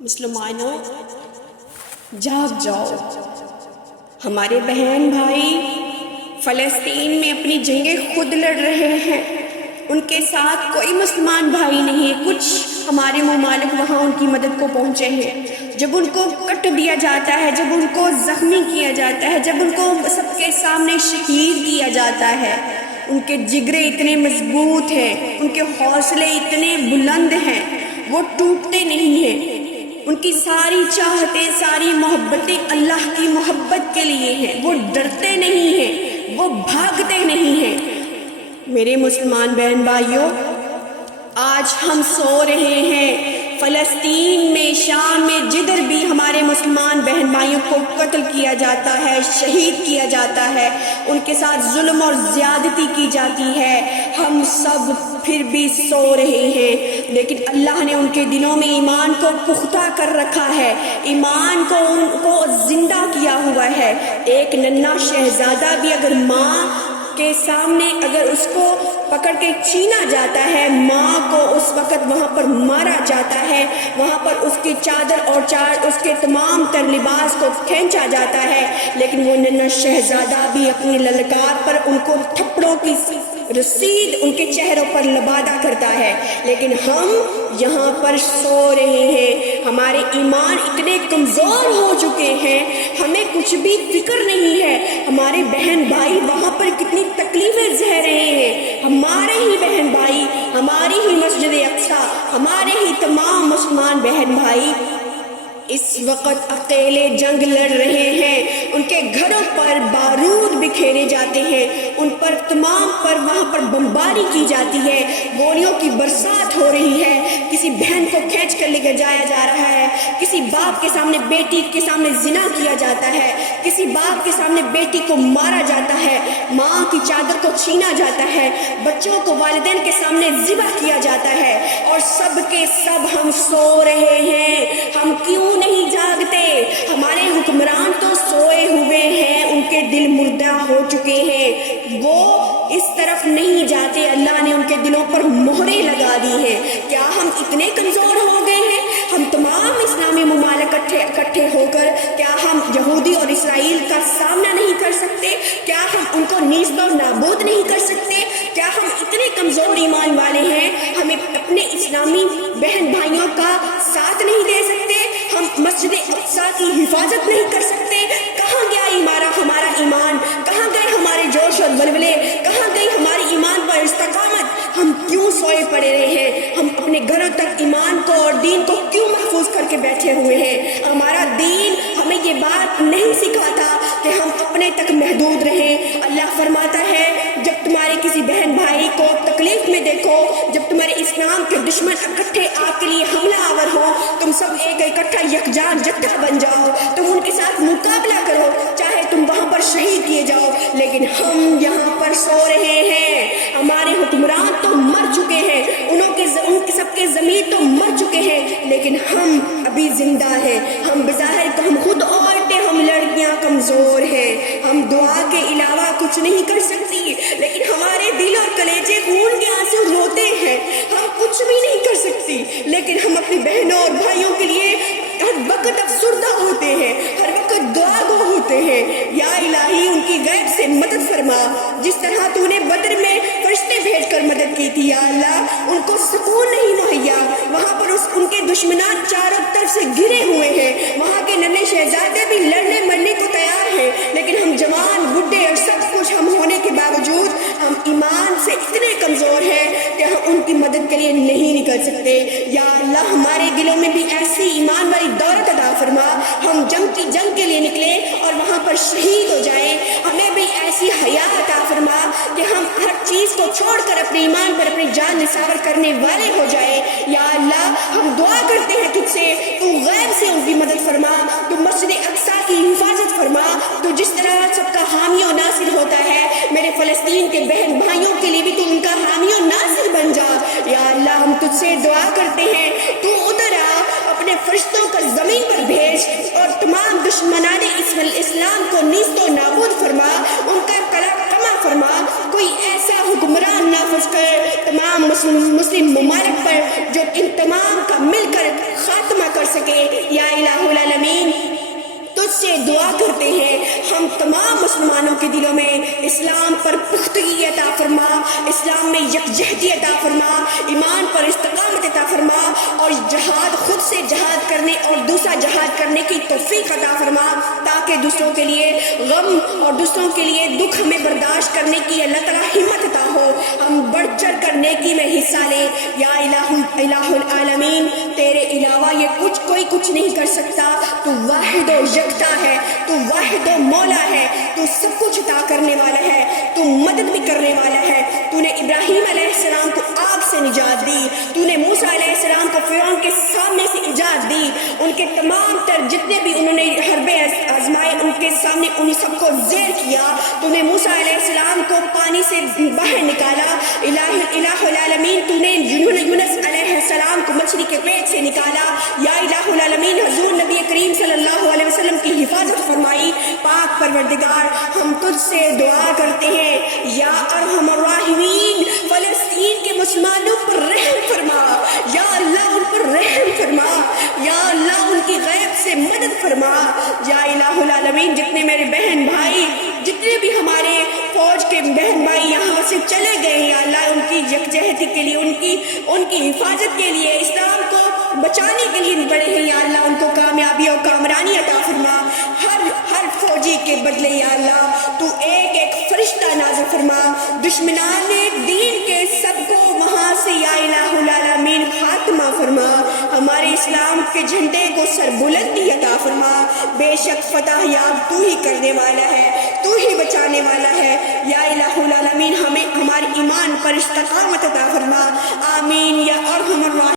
مسلمانوں جاگ جاؤ، ہمارے بہن بھائی فلسطین میں اپنی جنگیں خود لڑ رہے ہیں، ان کے ساتھ کوئی مسلمان بھائی نہیں ہے۔ کچھ ہمارے ممالک وہاں ان کی مدد کو پہنچے ہیں، جب ان کو کٹ دیا جاتا ہے، جب ان کو زخمی کیا جاتا ہے، جب ان کو سب کے سامنے شہید کیا جاتا ہے، ان کے جگرے اتنے مضبوط ہیں، ان کے حوصلے اتنے بلند ہیں، وہ ٹوٹتے نہیں ہیں۔ ان کی ساری چاہتیں، ساری محبتیں اللہ کی محبت کے لیے ہیں، وہ ڈرتے نہیں ہیں، وہ بھاگتے نہیں ہیں۔ میرے مسلمان بہن بھائیوں، آج ہم سو رہے ہیں فلسطین میں، شام میں، جدھر بھی ہمارے مسلمان بہن بھائیوں کو قتل کیا جاتا ہے، شہید کیا جاتا ہے، ان کے ساتھ ظلم اور زیادتی کی جاتی ہے، ہم سب پھر بھی سو رہے ہیں، لیکن اللہ نے ان کے دلوں میں ایمان کو پختہ کر رکھا ہے، ایمان کو ان کو زندہ کیا ہوا ہے۔ ایک ننھا شہزادہ بھی اگر ماں کے سامنے اگر اس کو پکڑ کے چھینا جاتا ہے، ماں کو اس وقت وہاں پر مارا جاتا ہے، وہاں پر اس کی چادر اور اس کے تمام تر لباس کو کھینچا جاتا ہے، لیکن وہ ننھا شہزادہ بھی اپنی للکار پر ان کو تھپڑوں کی رسید ان کے چہروں پر لبادہ کرتا ہے۔ لیکن ہم یہاں پر سو رہے ہیں، ہمارے ایمان اتنے کمزور ہو چکے ہیں، ہمیں کچھ بھی فکر نہیں ہے، ہمارے بہن بھائی وہاں پر کتنی تکلیفیں سہ رہے ہیں، ہمارے ہی بہن بھائی، ہماری ہی مسجد اقصیٰ، ہمارے ہی تمام مسلمان بہن بھائی اس وقت اکیلے جنگ لڑ رہے ہیں، ان کے گھروں پر بارود بکھیرے جاتے ہیں، ان پر تمام پر وہاں پر بمباری کی جاتی ہے، گولیوں کی برسات ہو رہی ہے، کسی بہن کو کھینچ کر لے کے جایا جا رہا ہے، کسی باپ کے سامنے بیٹی کے سامنے زنا کیا جاتا ہے، کسی باپ کے سامنے بیٹی کو مارا جاتا ہے، ماں کی چادر کو چھینا جاتا ہے، بچوں کو والدین کے سامنے ذبح کیا جاتا ہے، اور سب کے سب ہم سو رہے ہیں۔ ہم کیوں نہیں جاگتے؟ ہمارے حکمران تو سوئے ہوئے ہیں، ان کے دل مردہ ہو چکے ہیں، وہ اس طرف نہیں جاتے، اللہ نے ان کے دلوں پر مہریں لگا دی ہیں۔ کیا ہم اتنے کمزور ہو گئے ہیں؟ ہم تمام اسلامی ممالک اکٹھے ہو کر کیا ہم یہودی اور اسرائیل کا سامنا نہیں کر سکتے؟ کیا ہم ان کو نیست و نابود نہیں کر سکتے؟ کیا ہم اتنے کمزور ایمان والے ہیں، ہمیں اپنے اسلامی بہن بھائیوں کا ساتھ نہیں دے سکتے؟ ہم مسجد اقصیٰ کی حفاظت نہیں کر سکتے؟ کہاں گیا ہمارا ایمان؟ کہاں گئے ہمارے جوش اور ولولے؟ کہاں گئی ہماری ایمان پر استقامت؟ ہم کیوں سوئے پڑے رہے ہیں؟ ہم اپنے گھروں تک ایمان کو اور دین کو کیوں محفوظ کر کے بیٹھے ہوئے ہیں؟ ہمارا دین ہمیں یہ بات نہیں سکھاتا کہ ہم اپنے تک محدود رہیں۔ اللہ فرماتا ہے جب تمہارے کسی بہن بھائی کو تکلیف میں دیکھو، جب تمہارے اسلام کے دشمن اکٹھے آپ کے لیے حملہ آور ہو، تم سب ایک اکٹھا یکجان جتھا بن جاؤ، تم ان کے ساتھ مقابلہ کرو، چاہے تم وہاں پر شہید کیے جاؤ، لیکن ہم یہاں پر سو رہے ہیں۔ ہمارے حکمران تو مر چکے ہیں، ان کے سب کے ضمیر تو مر چکے ہیں، لیکن ہم ابھی زندہ ہیں۔ ہم بظاہر تو ہم خود عورتیں، ہم لڑکیاں کمزور ہیں، ہم دعا کے علاوہ کچھ نہیں کر سکتی، لیکن ہمارے دل اور کلیجے خون کے آنسو روتے ہیں، ہم کچھ بھی نہیں کر سکتی، لیکن ہم اپنی بہنوں اور بھائیوں کے لیے ہر وقت افسردہ ہوتے ہیں، ہر وقت دعا گو ہوتے ہیں۔ یا الہی ان کی غیب سے مدد فرما، جس طرح تو نے بدر میں فرشتے بھیج کر مدد کی تھی، یا اللہ ان کو سکون نہیں مہیا، وہاں پر ان کے دشمنان چاروں طرف سے گھرے ہوئے ہیں، وہاں کے ننھے شہزادے بھی لڑنے مرنے کو تیار ہیں، لیکن ہم جوان بڈھے اور سب کچھ ہم ہونے کے باوجود ہم ایمان سے اتنے کمزور ہیں کہ ہم ان کی مدد کے لیے نہیں نکل سکتے۔ یا اللہ ہمارے دلوں میں بھی ایسی ایمان والی دولت عطا فرما، ہم جنگ کے لیے نکلے اور وہاں پر شہید ہو جائیں، ہمیں بھی ایسی حیا عطا فرما کہ ہم ہر چیز کو چھوڑ کر اپنے ایمان پر اپنی جان نثار کرنے والے ہو جائے۔ یا اللہ ہم دعا کرتے ہیں تجھ سے، تو غیب سے ان کی مدد فرما، تو مسجد اقصیٰ کی حفاظت فرما، تو جس طرح سب کا حامی و ناصر ہوتا ہے، میرے فلسطین کے بہن بھائیوں کے لیے بھی تو ان کا حامی و ناصر بن جا۔ یا اللہ ہم تجھ سے دعا کرتے ہیں، تو ادھر آ، اپنے فرشتوں کا زمین پر بھیج اور تمام دشمنان اسلام کو نیست و نابود فرما، ان کا کما فرما، کوئی ایسا حکمران نافذ کر تمام مسلم ممالک پر جو ان تمام کا مل کر خاتمہ کر سکے۔ یا الہ العالمین تجھ سے دعا کرتے ہیں ہم تمام مسلمانوں کے دلوں میں اسلام پر پختگی عطا فرما، اسلام میں یکجہتی عطا فرما، ایمان پر استقامت عطا فرما، اور جہاد خود سے جہاد کرنے اور دوسرا جہاد کرنے کی توفیق عطا فرما، تاکہ دوسروں کے لیے غم اور دوسروں کے لیے دکھ ہمیں برداشت کرنے کی اللہ تعالیٰ ہمت عطا ہو، ہم بڑھ چڑھ کر نیکی میں حصہ لیں۔ یا الہ العالمین تیرے علاوہ یہ کوئی کچھ نہیں کر سکتا، تو واحد و یکتا ہے، تو واحد و مولا ہے، تو سب کچھ عطا کرنے والا ہے، تو مدد بھی کرنے والا ہے۔ تو نے ابراہیم علیہ السلام کو آگ سے نجات دی، تو نے موسیٰ علیہ السلام کو فرعون کے سامنے سے نجات دی، ان کے تمام تر جتنے بھی انہوں نے حربے آزمائے ان کے سامنے انہیں سب کو زیر کیا۔ تو نے موسیٰ علیہ السلام کو پانی سے باہر نکالا۔ الہ العالمین تو نے یونس علیہ السلام کو مچھلی کے پیٹ سے نکالا۔ یا الہ العالمین حضور نبی کریم صلی اللہ علیہ وسلم کی حفاظت فرمائی۔ پاک پروردگار ہم تجھ سے دعا کرتے ہیں، یا ارحم الراحمین فلسطین کے مسلمانوں پر رحم فرما، یا اللہ ان پر رحم فرما، یا اللہ ان کی غیب سے مدد فرما۔ یا الہ العالمین جتنے میرے بہن بھائی، جتنے بھی ہمارے فوج کے بہن بھائی یہاں سے چلے گئے ہیں، یا اللہ ان کی یکجہتی کے لیے، ان کی حفاظت کے لیے، اسلام کو بچانے کے لیے بڑے ہیں، یا اللہ ان کو کامیابی اور کامرانی عطا فرما۔ ہر فوجی کے بدلے یا اللہ تو ایک ایک فرشتہ نازل فرما، دشمنان دین کے سب کو وہاں سے یا الہ العالمین خاتمہ فرما، ہمارے اسلام کے جھنڈے کو سر بلندی عطا فرما۔ بے شک فتح یاب تو ہی کرنے والا ہے، تو ہی بچانے والا ہے۔ یا الہ العالمین ہمیں ہمارے ایمان پر استقامت عطا فرما، آمین یا ارحم الراحمین۔